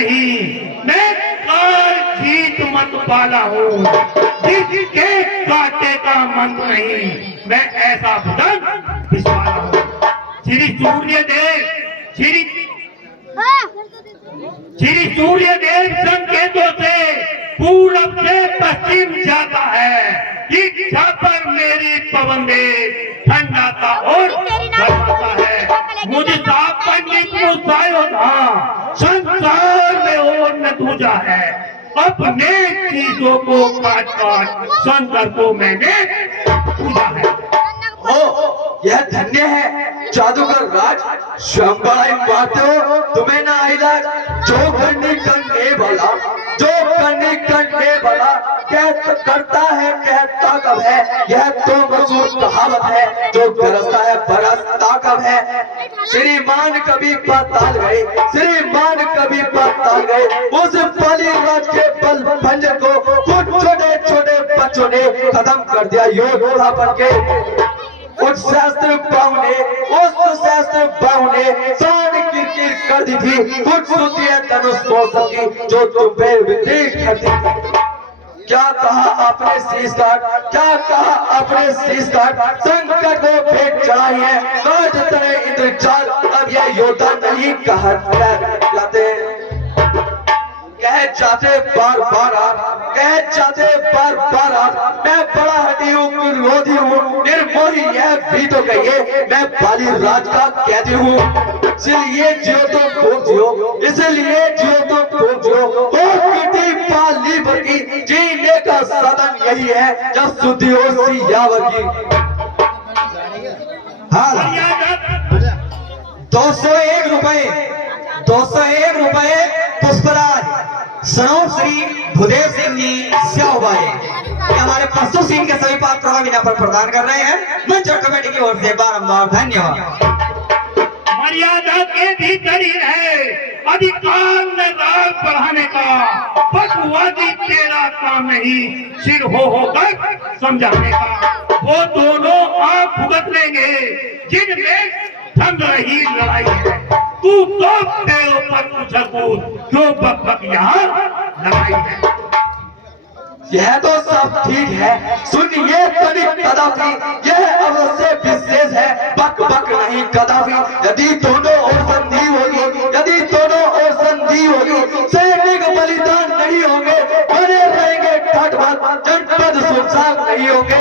नहीं, मैं काल जीत मत वाला हूँ, जिसके काटे का मंत्र नहीं, मैं ऐसा भुजंग विश्वाला हूँ। श्री सूर्यदेव संकेतों से पूरब से पश्चिम जाता है, इच्छा पर मेरी पवन में ठंडाता और गर्माता है। मुझे साफ पंडित मुसायो था, संसार में और न दूजा है, अपने चीजों को काट काट शंकर को मैंने पूजा है। ओ यह धन्य है जादूगर राज, श्याम बड़ाई पाते हो तुम्हें ना इलाज। जो करने वाला, जो करने वाला क्या करता है कहता कब है, यह तो मशहूर कहावत है, जो गरजता है बरसता कब है। श्रीमान कभी पाताल गए, श्रीमान कभी पाताल गए, उस बलि राज के बल भंजन को कुछ छोटे छोटे बच्चों ने खत्म कर दिया योद्धा बन के। उस शास्त्र बाहुने शान किरकिर कर दी थी, कुछ सुनती है धनुष मौसम की जो तुम पे विदेश करती थी। क्या कहा आपने शीश काट, क्या कहा आपने शीश काट, संकट को भेंट चढ़ाई है काट तरे इंद्रजाल। अब यह योद्धा नहीं कहते, कह जाते बार बार कह जाते बार बार मैं बड़ा हड्डी हूँ, विरोधी हूँ, निर्मोही यह भी तो कहिए मैं बाली राज का कैदी हूँ। इसलिए जियो तो खूब जियो, इसलिए जियो तो खूब जियो, किटी पाली वर्गी जीने का साधन यही है जब सुधी हो सियावर की। हाँ 201 रुपए, 201 रुपए पुष्पराज सनोप श्री भूदेव सिंह जी स्याबाई हमारे परसों सिंह के सभी पात्रों का विना पर प्रदान कर रहे हैं। मंच और कमेटी की ओर से बारंबार धन्यवाद। मर्यादा के भीतर ही है अधिकार में राग बढ़ाने का, बकवादी तेरा काम नहीं सिर होकर समझाने का। वो दोनों आप भुगत लेंगे जिनमें थम रही लड़ाई है, तू तो पैरों पर उछल कूद जो बक यहाँ लड़ाई है। यह तो सब ठीक है, सुनिए तनिक कदापि यह अवश्य विशेष है, बक बक नहीं कदापि। यदि दोनों ओर संधि होगी, यदि दोनों ओर संधि होगी, सैनिक बलिदान नहीं होंगे, बने रहेंगे ठाट जनपद सुरक्षाक नहीं होंगे।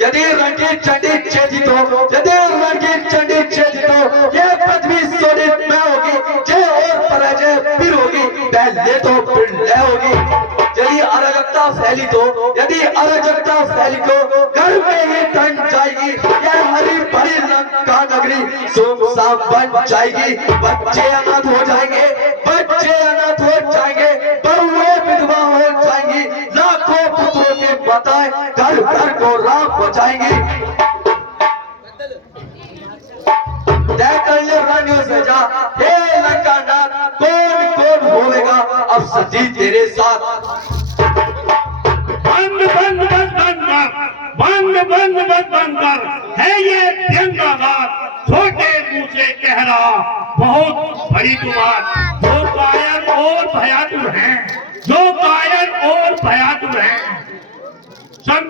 यदि रणजीत चंडी छेदित हो, यदि रणजीत चंडी छेदित हो, यह पृथ्वी शोधित में होगी, जय और पराजय फिर होगी, पहले तो फिर लय होगी। यदि अराजकता फैली तो, यदि अराजकता फैली तो घर में ही ठंड जाएगी, यह हरी भरी लंका नगरी सुनसान बन जाएगी। बच्चे अनाथ हो जाएंगे, बच्चे अनाथ हो जाएंगे, बहुएं विधवा हो जाएंगी, लाखों पुत्रों की माताएं घर घर को राम हो जाएंगी। तय कर ले रानियों से जा, हे लंका नाथ कौन कौन होवेगा अब सती तेरे साथ। बंद बंद बंद बंद बंद बंद बंद बंद कर है ये व्यंगागार, छोटे मुंह से कह रहा बहुत बड़ी बात। जो कायर और भयातुर हैं, जो कायर और भयातुर हैं,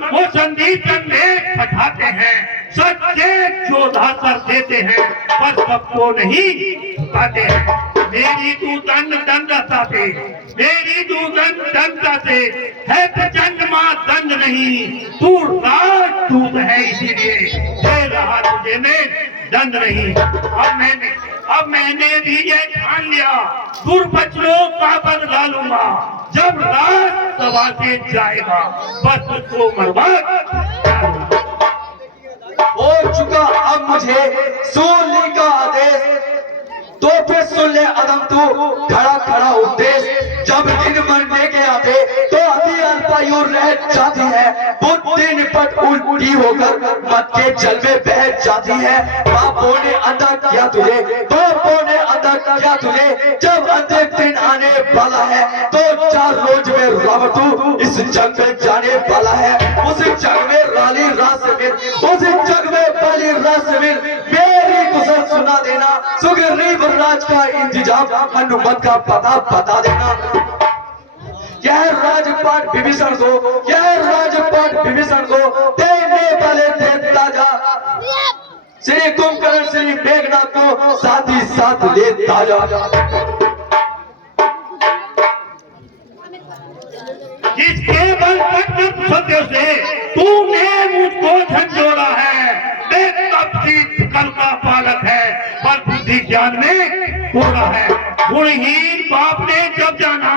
वो संधि में बैठाते हैं, सच्चे योद्धा सर देते हैं, पर सबको नहीं झुकाते हैं। मेरी तू दंडता से, मेरी तू दंडता से है प्रचंड मां दंड नहीं, तू राज दूत है इसीलिए दे रहा तुझे मैं दंड नहीं। अब मैंने भी ये ठान लिया, दुर्बचनों का बदला लूंगा, जब राज सभा से जाएगा बस उसको मरवा हो चुका अब मुझे सोने का आदेश, तो फिर सुन ले अदम तू खड़ा खड़ा उद्देश्य। जब दिन मरने के आते तो अभी अल्पायु रह जाती है, बुद्धि निपट उल्टी होकर मत के जल में बह जाती है। बापों ने अंधा किया तुझे, बापों ने अंधा किया तुझे, जब अंतिम दिन आने वाला है तो 4 रोज में रावण तू इस जंग में जाने वाला है। उस जंग में राली रास में, उस जंग में बलि रास में मेरी कुशल सुना देना, सुग्रीव राज का इंतजाम हनुमत का पता बता देना। यह राजपाट विभीषण को, यह राजपाट विभीषण को देने वाले थे ताजा, श्री कुंभकर्ण श्री मेघनाथ को साथ ही साथ ले ताजा। जिसके बल पट्टम सत्य से तूने मुझको झंझोड़ा है, मैं तपसी कल का पालक है, पर बुद्धि ज्ञान में थोड़ा है। गुणहीन बाप ने जब जाना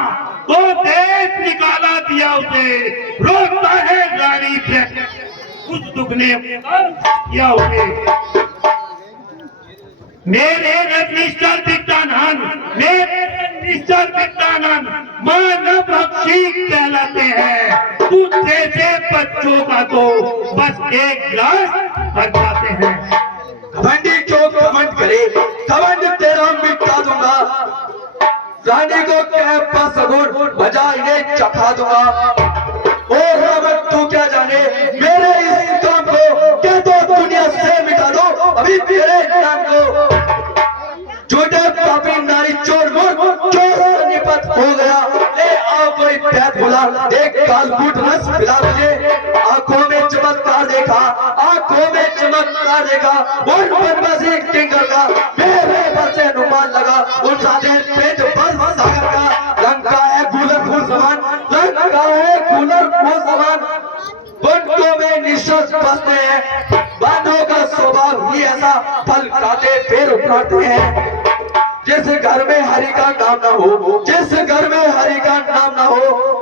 तो देश निकाला दिया उसे, रोकता है रानी से उस दुख ने किया उसे। मेरे रत्निष्ठर पितानंद, मेरे रत्निष्ठर पितानंद मानव भक्षी कहलाते हैं। दूध जैसे बच्चों का तो बस एक गिलास भर जाते हैं। घमंडी जो घमंड करे, घमंड तेरा मिटा दूंगा। रानी को कह बस गुण बजा इन्हें चखा दूंगा। ओ रावण तू क्या जाने मेरे इस काम को, कह दो दुनिया से मिटा दो अभी तेरे नाम को। झूठे पापी नारी चोर मोर चोर निपट हो गया, ले आओ कोई पैद बोला, एक कालकूट रस पिला मुझे। आंखों में चमत्कार देखा, आंखों में चमत्कार देखा, उन बदमाशी किंकर का मेरे पर से अनुमान लगा। उन साधे पेट बस सागर का, लंका है कूलर को समान, लंका है कूलर को समान। बुंदों में निश्वास बसते हैं, बांधों का स्वभाव ही ऐसा, फल खाते फिर उठाते हैं। जिस घर में हरि का नाम ना हो, जिस घर में हरि का नाम ना हो,